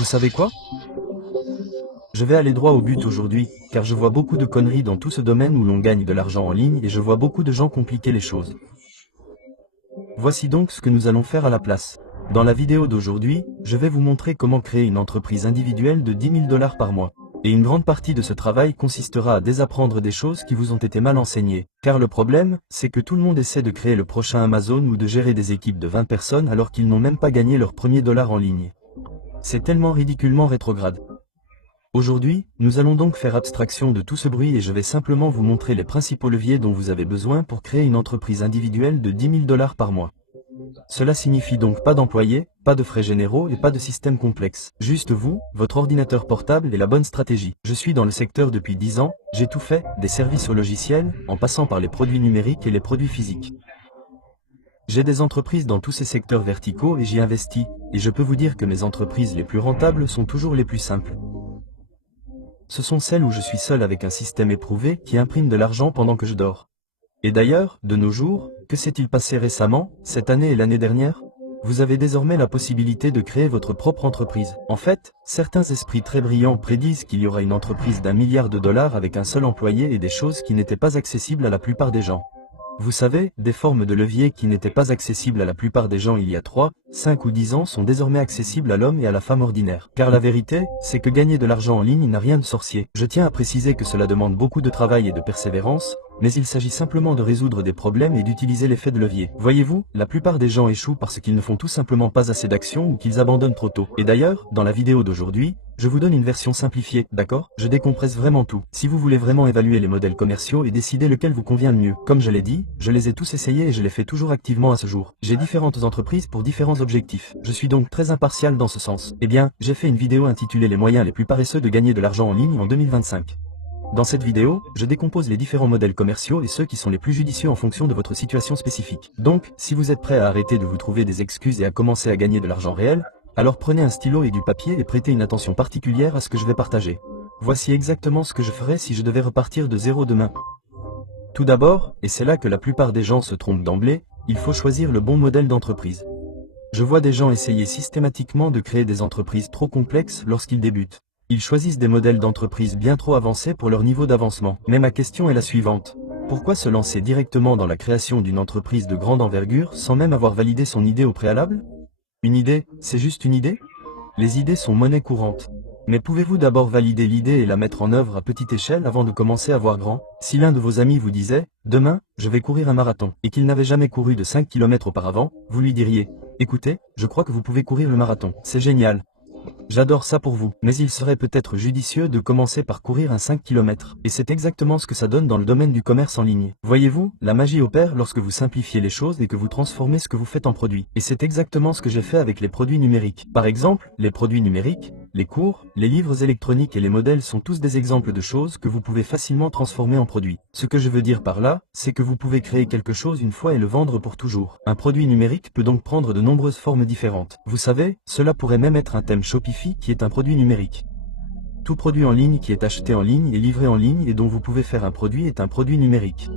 Vous savez quoi? Je vais aller droit au but aujourd'hui, car je vois beaucoup de conneries dans tout ce domaine où l'on gagne de l'argent en ligne et je vois beaucoup de gens compliquer les choses. Voici donc ce que nous allons faire à la place. Dans la vidéo d'aujourd'hui, je vais vous montrer comment créer une entreprise individuelle de 10 000 $ par mois. Et une grande partie de ce travail consistera à désapprendre des choses qui vous ont été mal enseignées. Car le problème, c'est que tout le monde essaie de créer le prochain Amazon ou de gérer des équipes de 20 personnes alors qu'ils n'ont même pas gagné leur premier dollar en ligne. C'est tellement ridiculement rétrograde. Aujourd'hui, nous allons donc faire abstraction de tout ce bruit et je vais simplement vous montrer les principaux leviers dont vous avez besoin pour créer une entreprise individuelle de 10 000 $ par mois. Cela signifie donc pas d'employés, pas de frais généraux et pas de système complexe. Juste vous, votre ordinateur portable et la bonne stratégie. Je suis dans le secteur depuis 10 ans, j'ai tout fait, des services au logiciel, en passant par les produits numériques et les produits physiques. J'ai des entreprises dans tous ces secteurs verticaux et j'y investis, et je peux vous dire que mes entreprises les plus rentables sont toujours les plus simples. Ce sont celles où je suis seul avec un système éprouvé qui imprime de l'argent pendant que je dors. Et d'ailleurs, de nos jours, que s'est-il passé récemment, cette année et l'année dernière? Vous avez désormais la possibilité de créer votre propre entreprise. En fait, certains esprits très brillants prédisent qu'il y aura une entreprise d'1 milliard de dollars avec un seul employé et des choses qui n'étaient pas accessibles à la plupart des gens. Vous savez, des formes de levier qui n'étaient pas accessibles à la plupart des gens il y a 3, 5 ou 10 ans sont désormais accessibles à l'homme et à la femme ordinaire. Car la vérité, c'est que gagner de l'argent en ligne n'a rien de sorcier. Je tiens à préciser que cela demande beaucoup de travail et de persévérance, mais il s'agit simplement de résoudre des problèmes et d'utiliser l'effet de levier. Voyez-vous, la plupart des gens échouent parce qu'ils ne font tout simplement pas assez d'actions ou qu'ils abandonnent trop tôt. Et d'ailleurs, dans la vidéo d'aujourd'hui, je vous donne une version simplifiée, d'accord? Je décompresse vraiment tout. Si vous voulez vraiment évaluer les modèles commerciaux et décider lequel vous convient le mieux. Comme je l'ai dit, je les ai tous essayés et je les fais toujours activement à ce jour. J'ai différentes entreprises pour différents objectifs. Je suis donc très impartial dans ce sens. Eh bien, j'ai fait une vidéo intitulée Les moyens les plus paresseux de gagner de l'argent en ligne en 2025. Dans cette vidéo, je décompose les différents modèles commerciaux et ceux qui sont les plus judicieux en fonction de votre situation spécifique. Donc, si vous êtes prêt à arrêter de vous trouver des excuses et à commencer à gagner de l'argent réel, alors prenez un stylo et du papier et prêtez une attention particulière à ce que je vais partager. Voici exactement ce que je ferais si je devais repartir de zéro demain. Tout d'abord, et c'est là que la plupart des gens se trompent d'emblée, il faut choisir le bon modèle d'entreprise. Je vois des gens essayer systématiquement de créer des entreprises trop complexes lorsqu'ils débutent. Ils choisissent des modèles d'entreprise bien trop avancés pour leur niveau d'avancement. Mais ma question est la suivante. Pourquoi se lancer directement dans la création d'une entreprise de grande envergure sans même avoir validé son idée au préalable? Une idée, c'est juste une idée? Les idées sont monnaie courante. Mais pouvez-vous d'abord valider l'idée et la mettre en œuvre à petite échelle avant de commencer à voir grand? Si l'un de vos amis vous disait « Demain, je vais courir un marathon » et qu'il n'avait jamais couru de 5 km auparavant, vous lui diriez « Écoutez, je crois que vous pouvez courir le marathon. C'est génial. J'adore ça pour vous. » Mais il serait peut-être judicieux de commencer par courir un 5 km. Et c'est exactement ce que ça donne dans le domaine du commerce en ligne. Voyez-vous, la magie opère lorsque vous simplifiez les choses et que vous transformez ce que vous faites en produit. Et c'est exactement ce que j'ai fait avec les produits numériques. Par exemple, les produits numériques, les cours, les livres électroniques et les modèles sont tous des exemples de choses que vous pouvez facilement transformer en produits. Ce que je veux dire par là, c'est que vous pouvez créer quelque chose une fois et le vendre pour toujours. Un produit numérique peut donc prendre de nombreuses formes différentes. Vous savez, cela pourrait même être un thème Shopify qui est un produit numérique. Tout produit en ligne qui est acheté en ligne et livré en ligne et dont vous pouvez faire un produit est un produit numérique.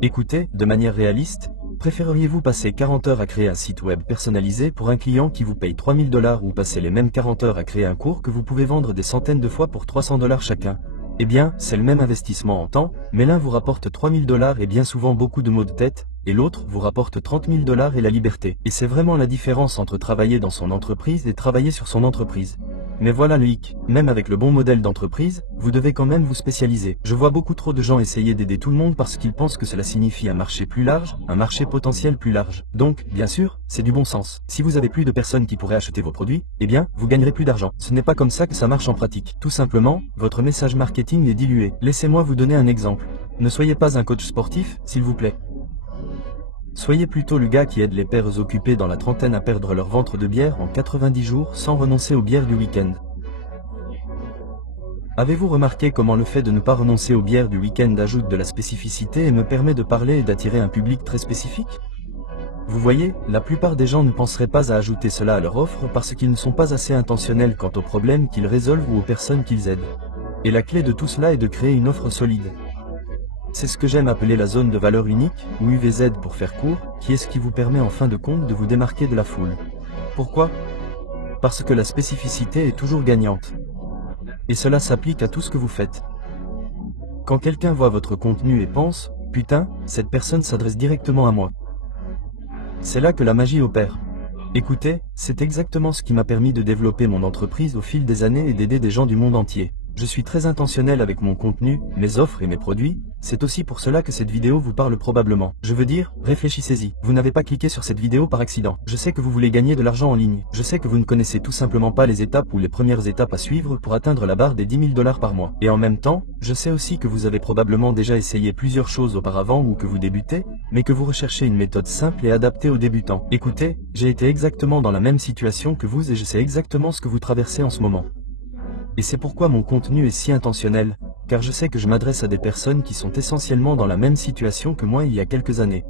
Écoutez, de manière réaliste, préféreriez-vous passer 40 heures à créer un site web personnalisé pour un client qui vous paye 3 000 $ ou passer les mêmes 40 heures à créer un cours que vous pouvez vendre des centaines de fois pour 300 $ chacun? Eh bien, c'est le même investissement en temps, mais l'un vous rapporte 3 000 $ et bien souvent beaucoup de maux de tête, et l'autre vous rapporte 30 000 $ et la liberté. Et c'est vraiment la différence entre travailler dans son entreprise et travailler sur son entreprise. Mais voilà le hic, même avec le bon modèle d'entreprise, vous devez quand même vous spécialiser. Je vois beaucoup trop de gens essayer d'aider tout le monde parce qu'ils pensent que cela signifie un marché plus large, un marché potentiel plus large. Donc, bien sûr, c'est du bon sens. Si vous avez plus de personnes qui pourraient acheter vos produits, eh bien, vous gagnerez plus d'argent. Ce n'est pas comme ça que ça marche en pratique. Tout simplement, votre message marketing est dilué. Laissez-moi vous donner un exemple. Ne soyez pas un coach sportif, s'il vous plaît. Soyez plutôt le gars qui aide les pères occupés dans la trentaine à perdre leur ventre de bière en 90 jours sans renoncer aux bières du week-end. Avez-vous remarqué comment le fait de ne pas renoncer aux bières du week-end ajoute de la spécificité et me permet de parler et d'attirer un public très spécifique? Vous voyez, la plupart des gens ne penseraient pas à ajouter cela à leur offre parce qu'ils ne sont pas assez intentionnels quant aux problèmes qu'ils résolvent ou aux personnes qu'ils aident. Et la clé de tout cela est de créer une offre solide. C'est ce que j'aime appeler la zone de valeur unique, ou UVZ pour faire court, qui est ce qui vous permet en fin de compte de vous démarquer de la foule. Pourquoi? Parce que la spécificité est toujours gagnante. Et cela s'applique à tout ce que vous faites. Quand quelqu'un voit votre contenu et pense « Putain, cette personne s'adresse directement à moi », c'est là que la magie opère. Écoutez, c'est exactement ce qui m'a permis de développer mon entreprise au fil des années et d'aider des gens du monde entier. Je suis très intentionnel avec mon contenu, mes offres et mes produits, c'est aussi pour cela que cette vidéo vous parle probablement. Je veux dire, réfléchissez-y, vous n'avez pas cliqué sur cette vidéo par accident. Je sais que vous voulez gagner de l'argent en ligne, je sais que vous ne connaissez tout simplement pas les étapes ou les premières étapes à suivre pour atteindre la barre des 10 000 $ par mois. Et en même temps, je sais aussi que vous avez probablement déjà essayé plusieurs choses auparavant ou que vous débutez, mais que vous recherchez une méthode simple et adaptée aux débutants. Écoutez, j'ai été exactement dans la même situation que vous et je sais exactement ce que vous traversez en ce moment. Et c'est pourquoi mon contenu est si intentionnel, car je sais que je m'adresse à des personnes qui sont essentiellement dans la même situation que moi il y a quelques années.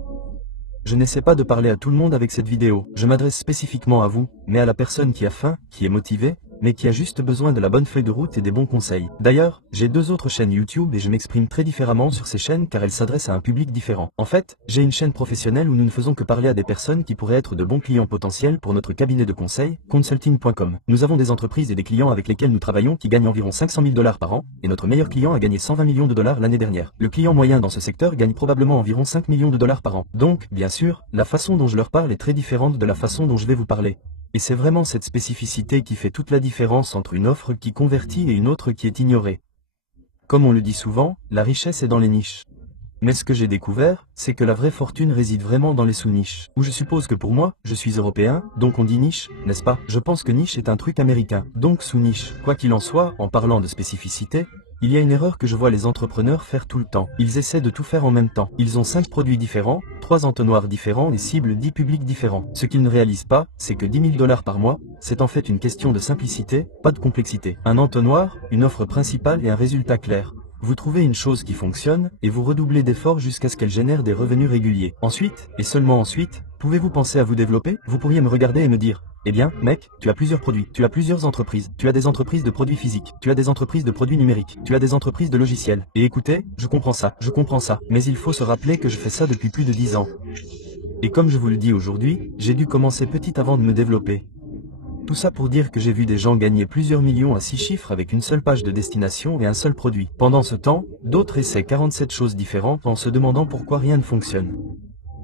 Je n'essaie pas de parler à tout le monde avec cette vidéo, je m'adresse spécifiquement à vous, mais à la personne qui a faim, qui est motivée, mais qui a juste besoin de la bonne feuille de route et des bons conseils. D'ailleurs, j'ai 2 autres chaînes YouTube et je m'exprime très différemment sur ces chaînes car elles s'adressent à un public différent. En fait, j'ai une chaîne professionnelle où nous ne faisons que parler à des personnes qui pourraient être de bons clients potentiels pour notre cabinet de conseil, consulting.com. Nous avons des entreprises et des clients avec lesquels nous travaillons qui gagnent environ 500 000 $ par an, et notre meilleur client a gagné 120 millions de dollars l'année dernière. Le client moyen dans ce secteur gagne probablement environ 5 millions de dollars par an. Donc, bien sûr, la façon dont je leur parle est très différente de la façon dont je vais vous parler. Et c'est vraiment cette spécificité qui fait toute la différence entre une offre qui convertit et une autre qui est ignorée. Comme on le dit souvent, la richesse est dans les niches. Mais ce que j'ai découvert, c'est que la vraie fortune réside vraiment dans les sous-niches. Où je suppose que pour moi, je suis européen, donc on dit niche, n'est-ce pas? Je pense que niche est un truc américain, donc sous-niche. Quoi qu'il en soit, en parlant de spécificité, il y a une erreur que je vois les entrepreneurs faire tout le temps. Ils essaient de tout faire en même temps. Ils ont 5 produits différents, 3 entonnoirs différents et ciblent 10 publics différents. Ce qu'ils ne réalisent pas, c'est que 10 000 $ par mois, c'est en fait une question de simplicité, pas de complexité. Un entonnoir, une offre principale et un résultat clair. Vous trouvez une chose qui fonctionne, et vous redoublez d'efforts jusqu'à ce qu'elle génère des revenus réguliers. Ensuite, et seulement ensuite, pouvez-vous penser à vous développer? Vous pourriez me regarder et me dire, eh bien, mec, tu as plusieurs produits, tu as plusieurs entreprises, tu as des entreprises de produits physiques, tu as des entreprises de produits numériques, tu as des entreprises de logiciels. Et écoutez, je comprends ça, mais il faut se rappeler que je fais ça depuis plus de 10 ans. Et comme je vous le dis aujourd'hui, j'ai dû commencer petit avant de me développer. Tout ça pour dire que j'ai vu des gens gagner plusieurs millions à 6 chiffres avec une seule page de destination et un seul produit. Pendant ce temps, d'autres essaient 47 choses différentes en se demandant pourquoi rien ne fonctionne.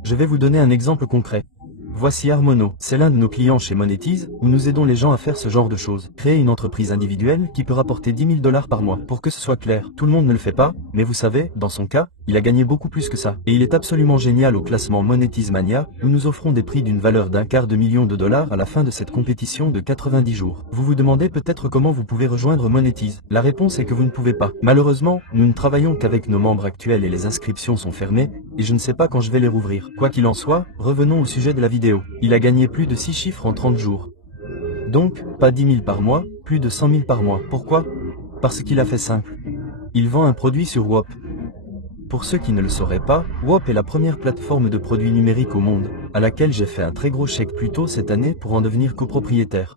Je vais vous donner un exemple concret. Voici Harmono, c'est l'un de nos clients chez Monetize, où nous aidons les gens à faire ce genre de choses. Créer une entreprise individuelle qui peut rapporter 10 000 $ par mois. Pour que ce soit clair, tout le monde ne le fait pas, mais vous savez, dans son cas, il a gagné beaucoup plus que ça. Et il est absolument génial au classement Monetize Mania, où nous offrons des prix d'une valeur d'1/4 million de dollars à la fin de cette compétition de 90 jours. Vous vous demandez peut-être comment vous pouvez rejoindre Monetize. La réponse est que vous ne pouvez pas. Malheureusement, nous ne travaillons qu'avec nos membres actuels et les inscriptions sont fermées, et je ne sais pas quand je vais les rouvrir. Quoi qu'il en soit, revenons au sujet de la vidéo. Il a gagné plus de 6 chiffres en 30 jours. Donc, pas 10 000 par mois, plus de 100 000 par mois. Pourquoi? Parce qu'il a fait simple. Il vend un produit sur Whop. Pour ceux qui ne le sauraient pas, Whop est la première plateforme de produits numériques au monde, à laquelle j'ai fait un très gros chèque plus tôt cette année pour en devenir copropriétaire.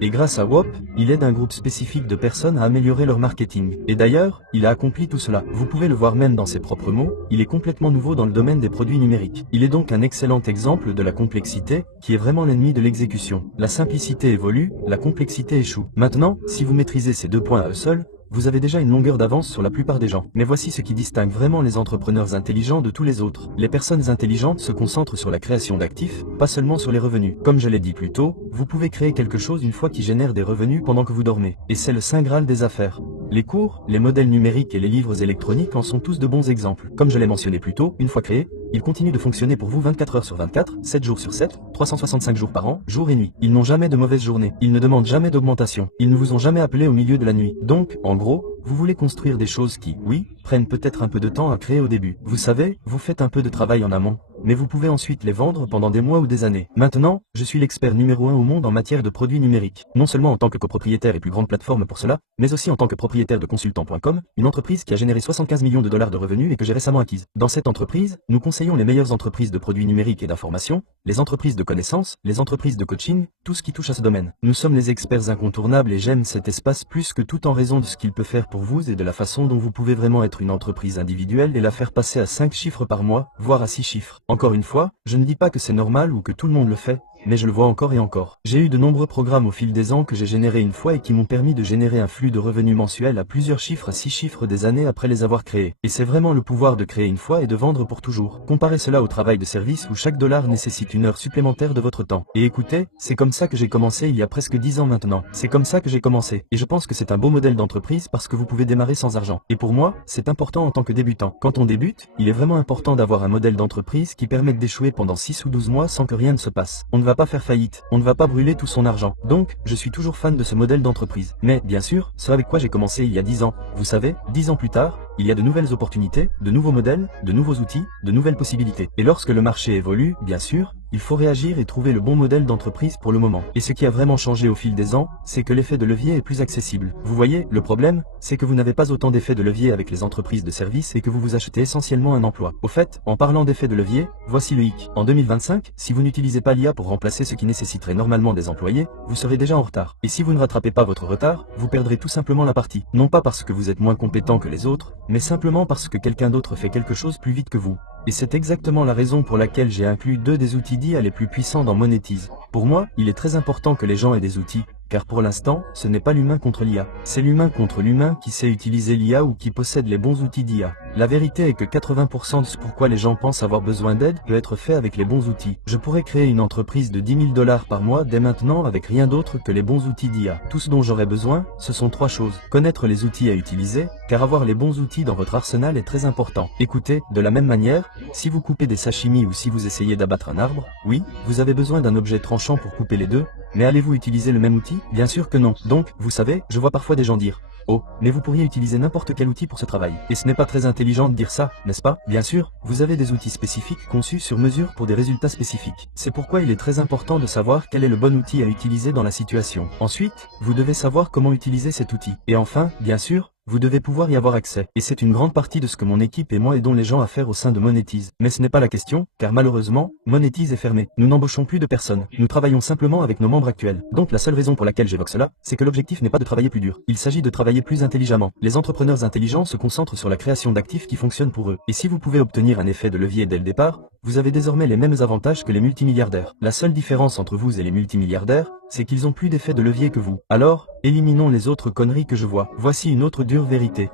Et grâce à Whop, il aide un groupe spécifique de personnes à améliorer leur marketing. Et d'ailleurs, il a accompli tout cela. Vous pouvez le voir même dans ses propres mots, il est complètement nouveau dans le domaine des produits numériques. Il est donc un excellent exemple de la complexité, qui est vraiment l'ennemi de l'exécution. La simplicité évolue, la complexité échoue. Maintenant, si vous maîtrisez ces 2 points à eux seuls, vous avez déjà une longueur d'avance sur la plupart des gens. Mais voici ce qui distingue vraiment les entrepreneurs intelligents de tous les autres. Les personnes intelligentes se concentrent sur la création d'actifs, pas seulement sur les revenus. Comme je l'ai dit plus tôt, vous pouvez créer quelque chose une fois qui génère des revenus pendant que vous dormez. Et c'est le saint graal des affaires. Les cours, les modèles numériques et les livres électroniques en sont tous de bons exemples. Comme je l'ai mentionné plus tôt, une fois créés, ils continuent de fonctionner pour vous 24 heures sur 24, 7 jours sur 7, 365 jours par an, jour et nuit. Ils n'ont jamais de mauvaises journées. Ils ne demandent jamais d'augmentation. Ils ne vous ont jamais appelé au milieu de la nuit. Donc, en gros, vous voulez construire des choses qui, oui, prennent peut-être un peu de temps à créer au début. Vous savez, vous faites un peu de travail en amont, mais vous pouvez ensuite les vendre pendant des mois ou des années. Maintenant, je suis l'expert numéro 1 au monde en matière de produits numériques. Non seulement en tant que copropriétaire et plus grande plateforme pour cela, mais aussi en tant que propriétaire de consultant.com, une entreprise qui a généré 75 millions de dollars de revenus et que j'ai récemment acquise. Dans cette entreprise, nous conseillons les meilleures entreprises de produits numériques et d'information, les entreprises de connaissances, les entreprises de coaching, tout ce qui touche à ce domaine. Nous sommes les experts incontournables et j'aime cet espace plus que tout en raison de ce qu'il peut faire pour vous et de la façon dont vous pouvez vraiment être une entreprise individuelle et la faire passer à 5 chiffres par mois, voire à 6 chiffres. Encore une fois, je ne dis pas que c'est normal ou que tout le monde le fait, mais je le vois encore et encore. J'ai eu de nombreux programmes au fil des ans que j'ai générés une fois et qui m'ont permis de générer un flux de revenus mensuels à plusieurs chiffres à 6 chiffres des années après les avoir créés. Et c'est vraiment le pouvoir de créer une fois et de vendre pour toujours. Comparez cela au travail de service où chaque dollar nécessite une heure supplémentaire de votre temps. Et écoutez, c'est comme ça que j'ai commencé il y a presque 10 ans maintenant. C'est comme ça que j'ai commencé. Et je pense que c'est un beau modèle d'entreprise parce que vous pouvez démarrer sans argent. Et pour moi, c'est important en tant que débutant. Quand on débute, il est vraiment important d'avoir un modèle d'entreprise qui permette d'échouer pendant 6 ou 12 mois sans que rien ne se passe. On ne va pas faire faillite. On ne va pas brûler tout son argent. Donc, je suis toujours fan de ce modèle d'entreprise. Mais, bien sûr, ce avec quoi j'ai commencé il y a 10 ans. Vous savez, 10 ans plus tard, il y a de nouvelles opportunités, de nouveaux modèles, de nouveaux outils, de nouvelles possibilités. Et lorsque le marché évolue, bien sûr, il faut réagir et trouver le bon modèle d'entreprise pour le moment. Et ce qui a vraiment changé au fil des ans, c'est que l'effet de levier est plus accessible. Vous voyez, le problème, c'est que vous n'avez pas autant d'effet de levier avec les entreprises de services et que vous vous achetez essentiellement un emploi. Au fait, en parlant d'effet de levier, voici le hic. En 2025, si vous n'utilisez pas l'IA pour remplacer ce qui nécessiterait normalement des employés, vous serez déjà en retard. Et si vous ne rattrapez pas votre retard, vous perdrez tout simplement la partie. Non pas parce que vous êtes moins compétent que les autres, mais simplement parce que quelqu'un d'autre fait quelque chose plus vite que vous. Et c'est exactement la raison pour laquelle j'ai inclus 2 des outils d'IA les plus puissants dans Monetize. Pour moi, il est très important que les gens aient des outils, car pour l'instant, ce n'est pas l'humain contre l'IA. C'est l'humain contre l'humain qui sait utiliser l'IA ou qui possède les bons outils d'IA. La vérité est que 80% de ce pourquoi les gens pensent avoir besoin d'aide peut être fait avec les bons outils. Je pourrais créer une entreprise de 10 000 $ par mois dès maintenant avec rien d'autre que les bons outils d'IA. Tout ce dont j'aurais besoin, ce sont 3 choses. Connaître les outils à utiliser, car avoir les bons outils dans votre arsenal est très important. Écoutez, de la même manière, si vous coupez des sashimi ou si vous essayez d'abattre un arbre, oui, vous avez besoin d'un objet tranchant pour couper les deux, mais allez-vous utiliser le même outil? Bien sûr que non. Donc, vous savez, je vois parfois des gens dire « Oh, mais vous pourriez utiliser n'importe quel outil pour ce travail. » Et ce n'est pas très intelligent de dire ça, n'est-ce pas? Bien sûr, vous avez des outils spécifiques conçus sur mesure pour des résultats spécifiques. C'est pourquoi il est très important de savoir quel est le bon outil à utiliser dans la situation. Ensuite, vous devez savoir comment utiliser cet outil. Et enfin, bien sûr, vous devez pouvoir y avoir accès. Et c'est une grande partie de ce que mon équipe et moi aidons les gens à faire au sein de Monetize. Mais ce n'est pas la question, car malheureusement, Monetize est fermé. Nous n'embauchons plus de personnes. Nous travaillons simplement avec nos membres actuels. Donc la seule raison pour laquelle j'évoque cela, c'est que l'objectif n'est pas de travailler plus dur. Il s'agit de travailler plus intelligemment. Les entrepreneurs intelligents se concentrent sur la création d'actifs qui fonctionnent pour eux. Et si vous pouvez obtenir un effet de levier dès le départ, vous avez désormais les mêmes avantages que les multimilliardaires. La seule différence entre vous et les multimilliardaires, c'est qu'ils ont plus d'effet de levier que vous. Alors, éliminons les autres conneries que je vois. Voici une autre dure vérité.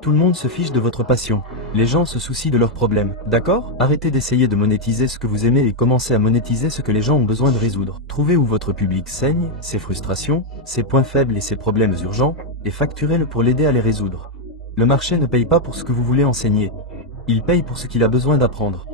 Tout le monde se fiche de votre passion. Les gens se soucient de leurs problèmes. D'accord? Arrêtez d'essayer de monétiser ce que vous aimez et commencez à monétiser ce que les gens ont besoin de résoudre. Trouvez où votre public saigne, ses frustrations, ses points faibles et ses problèmes urgents, et facturez-le pour l'aider à les résoudre. Le marché ne paye pas pour ce que vous voulez enseigner. Il paye pour ce qu'il a besoin d'apprendre.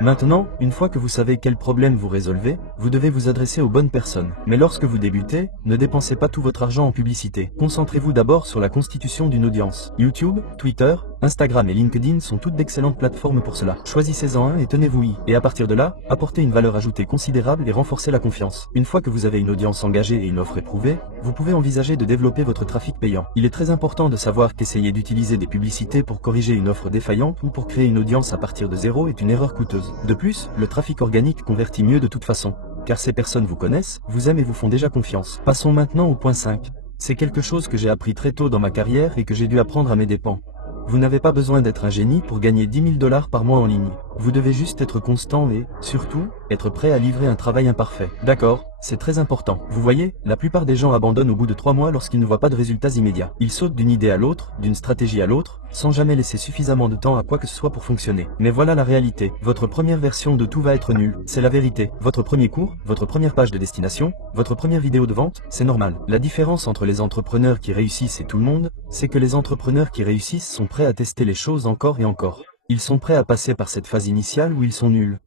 Maintenant, une fois que vous savez quel problème vous résolvez, vous devez vous adresser aux bonnes personnes. Mais lorsque vous débutez, ne dépensez pas tout votre argent en publicité. Concentrez-vous d'abord sur la constitution d'une audience. YouTube, Twitter, Instagram et LinkedIn sont toutes d'excellentes plateformes pour cela. Choisissez-en un et tenez-vous-y. Et à partir de là, apportez une valeur ajoutée considérable et renforcez la confiance. Une fois que vous avez une audience engagée et une offre éprouvée, vous pouvez envisager de développer votre trafic payant. Il est très important de savoir qu'essayer d'utiliser des publicités pour corriger une offre défaillante ou pour créer une audience à partir de zéro est une erreur coûteuse. De plus, le trafic organique convertit mieux de toute façon, car ces personnes vous connaissent, vous aiment et vous font déjà confiance. Passons maintenant au point 5. C'est quelque chose que j'ai appris très tôt dans ma carrière et que j'ai dû apprendre à mes dépens. Vous n'avez pas besoin d'être un génie pour gagner 10 000 $ par mois en ligne. Vous devez juste être constant et, surtout, être prêt à livrer un travail imparfait. D'accord, c'est très important. Vous voyez, la plupart des gens abandonnent au bout de 3 mois lorsqu'ils ne voient pas de résultats immédiats. Ils sautent d'une idée à l'autre, d'une stratégie à l'autre, sans jamais laisser suffisamment de temps à quoi que ce soit pour fonctionner. Mais voilà la réalité. Votre première version de tout va être nulle. C'est la vérité. Votre premier cours, votre première page de destination, votre première vidéo de vente, c'est normal. La différence entre les entrepreneurs qui réussissent et tout le monde, c'est que les entrepreneurs qui réussissent sont prêts à tester les choses encore et encore. Ils sont prêts à passer par cette phase initiale où ils sont nuls.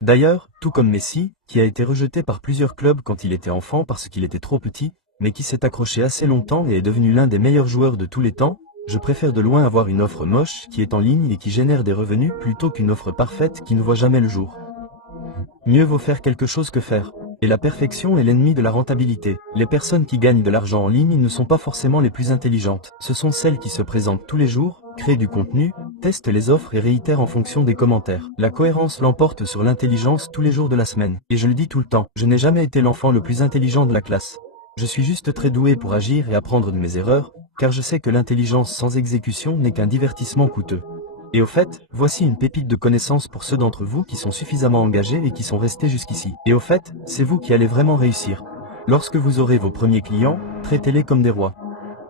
D'ailleurs, tout comme Messi, qui a été rejeté par plusieurs clubs quand il était enfant parce qu'il était trop petit, mais qui s'est accroché assez longtemps et est devenu l'un des meilleurs joueurs de tous les temps, je préfère de loin avoir une offre moche qui est en ligne et qui génère des revenus plutôt qu'une offre parfaite qui ne voit jamais le jour. Mieux vaut faire quelque chose que faire. Et la perfection est l'ennemi de la rentabilité. Les personnes qui gagnent de l'argent en ligne ne sont pas forcément les plus intelligentes. Ce sont celles qui se présentent tous les jours, créent du contenu, testent les offres et réitèrent en fonction des commentaires. La cohérence l'emporte sur l'intelligence tous les jours de la semaine. Et je le dis tout le temps, je n'ai jamais été l'enfant le plus intelligent de la classe. Je suis juste très doué pour agir et apprendre de mes erreurs, car je sais que l'intelligence sans exécution n'est qu'un divertissement coûteux. Et au fait, voici une pépite de connaissances pour ceux d'entre vous qui sont suffisamment engagés et qui sont restés jusqu'ici. Et au fait, c'est vous qui allez vraiment réussir. Lorsque vous aurez vos premiers clients, traitez-les comme des rois.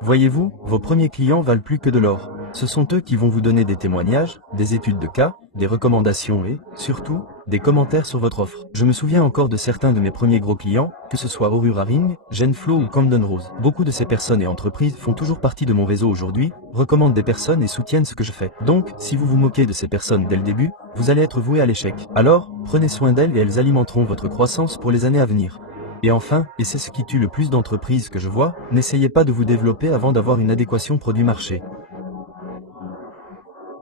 Voyez-vous, vos premiers clients valent plus que de l'or. Ce sont eux qui vont vous donner des témoignages, des études de cas, des recommandations et, surtout, des commentaires sur votre offre. Je me souviens encore de certains de mes premiers gros clients, que ce soit Aurora Ring, Genflow ou Camden Rose. Beaucoup de ces personnes et entreprises font toujours partie de mon réseau aujourd'hui, recommandent des personnes et soutiennent ce que je fais. Donc, si vous vous moquez de ces personnes dès le début, vous allez être voué à l'échec. Alors, prenez soin d'elles et elles alimenteront votre croissance pour les années à venir. Et enfin, et c'est ce qui tue le plus d'entreprises que je vois, n'essayez pas de vous développer avant d'avoir une adéquation produit-marché.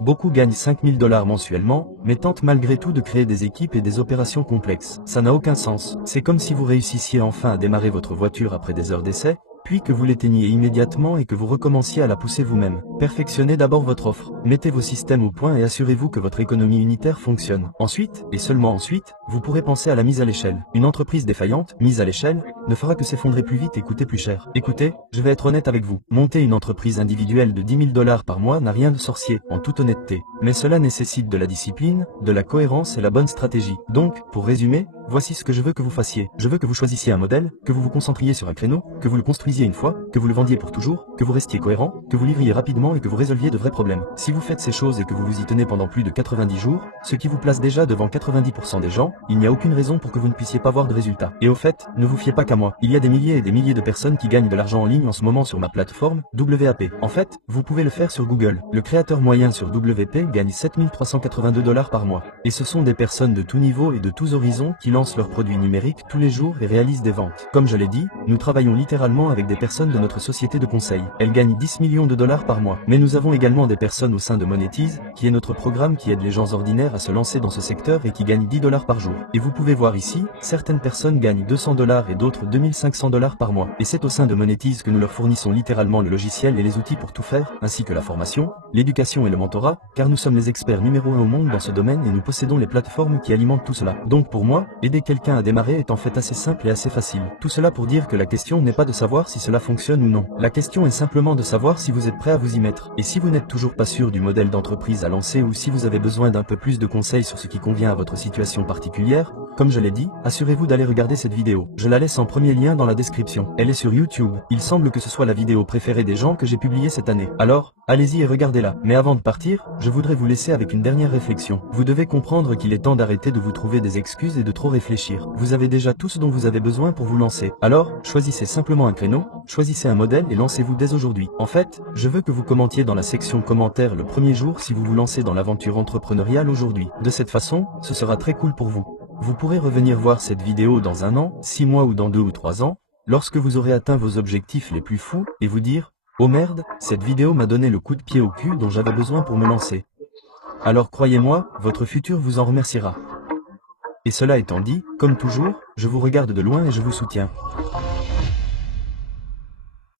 Beaucoup gagnent 5000 $ mensuellement, mais tentent malgré tout de créer des équipes et des opérations complexes. Ça n'a aucun sens. C'est comme si vous réussissiez enfin à démarrer votre voiture après des heures d'essai, puis que vous l'éteigniez immédiatement et que vous recommenciez à la pousser vous-même. Perfectionnez d'abord votre offre, mettez vos systèmes au point et assurez-vous que votre économie unitaire fonctionne. Ensuite, et seulement ensuite, vous pourrez penser à la mise à l'échelle. Une entreprise défaillante, mise à l'échelle, ne fera que s'effondrer plus vite et coûter plus cher. Écoutez, je vais être honnête avec vous. Monter une entreprise individuelle de 10 000 $ par mois n'a rien de sorcier, en toute honnêteté. Mais cela nécessite de la discipline, de la cohérence et la bonne stratégie. Donc, pour résumer, voici ce que je veux que vous fassiez. Je veux que vous choisissiez un modèle, que vous vous concentriez sur un créneau, que vous le construisiez une fois, que vous le vendiez pour toujours, que vous restiez cohérent, que vous livriez rapidement et que vous résolviez de vrais problèmes. Si vous faites ces choses et que vous vous y tenez pendant plus de 90 jours, ce qui vous place déjà devant 90% des gens, il n'y a aucune raison pour que vous ne puissiez pas voir de résultats. Et au fait, ne vous fiez pas qu'à moi. Il y a des milliers et des milliers de personnes qui gagnent de l'argent en ligne en ce moment sur ma plateforme, WAP. En fait, vous pouvez le faire sur Google. Le créateur moyen sur WP gagne 7382 $ par mois. Et ce sont des personnes de tout niveau et de tous horizons qui lancent leurs produits numériques tous les jours et réalisent des ventes. Comme je l'ai dit, nous travaillons littéralement avec des personnes de notre société de conseil. Elles gagnent 10 millions de $ par mois. Mais nous avons également des personnes au sein de Monetize, qui est notre programme qui aide les gens ordinaires à se lancer dans ce secteur et qui gagnent 10 $ par jour. Et vous pouvez voir ici, certaines personnes gagnent 200 $ et d'autres 2500 $ par mois. Et c'est au sein de Monetize que nous leur fournissons littéralement le logiciel et les outils pour tout faire, ainsi que la formation, l'éducation et le mentorat, car nous sommes les experts numéro 1 au monde dans ce domaine et nous possédons les plateformes qui alimentent tout cela. Donc pour moi, aider quelqu'un à démarrer est en fait assez simple et assez facile. Tout cela pour dire que la question n'est pas de savoir si cela fonctionne ou non. La question est simplement de savoir si vous êtes prêt à vous y mettre. Et si vous n'êtes toujours pas sûr du modèle d'entreprise à lancer ou si vous avez besoin d'un peu plus de conseils sur ce qui convient à votre situation particulière, comme je l'ai dit, assurez-vous d'aller regarder cette vidéo. Je la laisse en premier lien dans la description. Elle est sur YouTube. Il semble que ce soit la vidéo préférée des gens que j'ai publiée cette année. Alors, allez-y et regardez-la. Mais avant de partir, je voudrais vous laisser avec une dernière réflexion. Vous devez comprendre qu'il est temps d'arrêter de vous trouver des excuses et de trop réfléchir. Vous avez déjà tout ce dont vous avez besoin pour vous lancer. Alors, choisissez simplement un créneau, choisissez un modèle et lancez-vous dès aujourd'hui. En fait, je veux que vous commentiez dans la section commentaires le premier jour si vous vous lancez dans l'aventure entrepreneuriale aujourd'hui. De cette façon, ce sera très cool pour vous. Vous pourrez revenir voir cette vidéo dans 1 an, 6 mois ou dans 2 ou 3 ans, lorsque vous aurez atteint vos objectifs les plus fous, et vous dire « Oh merde, cette vidéo m'a donné le coup de pied au cul dont j'avais besoin pour me lancer. » Alors croyez-moi, votre futur vous en remerciera. Et cela étant dit, comme toujours, je vous regarde de loin et je vous soutiens.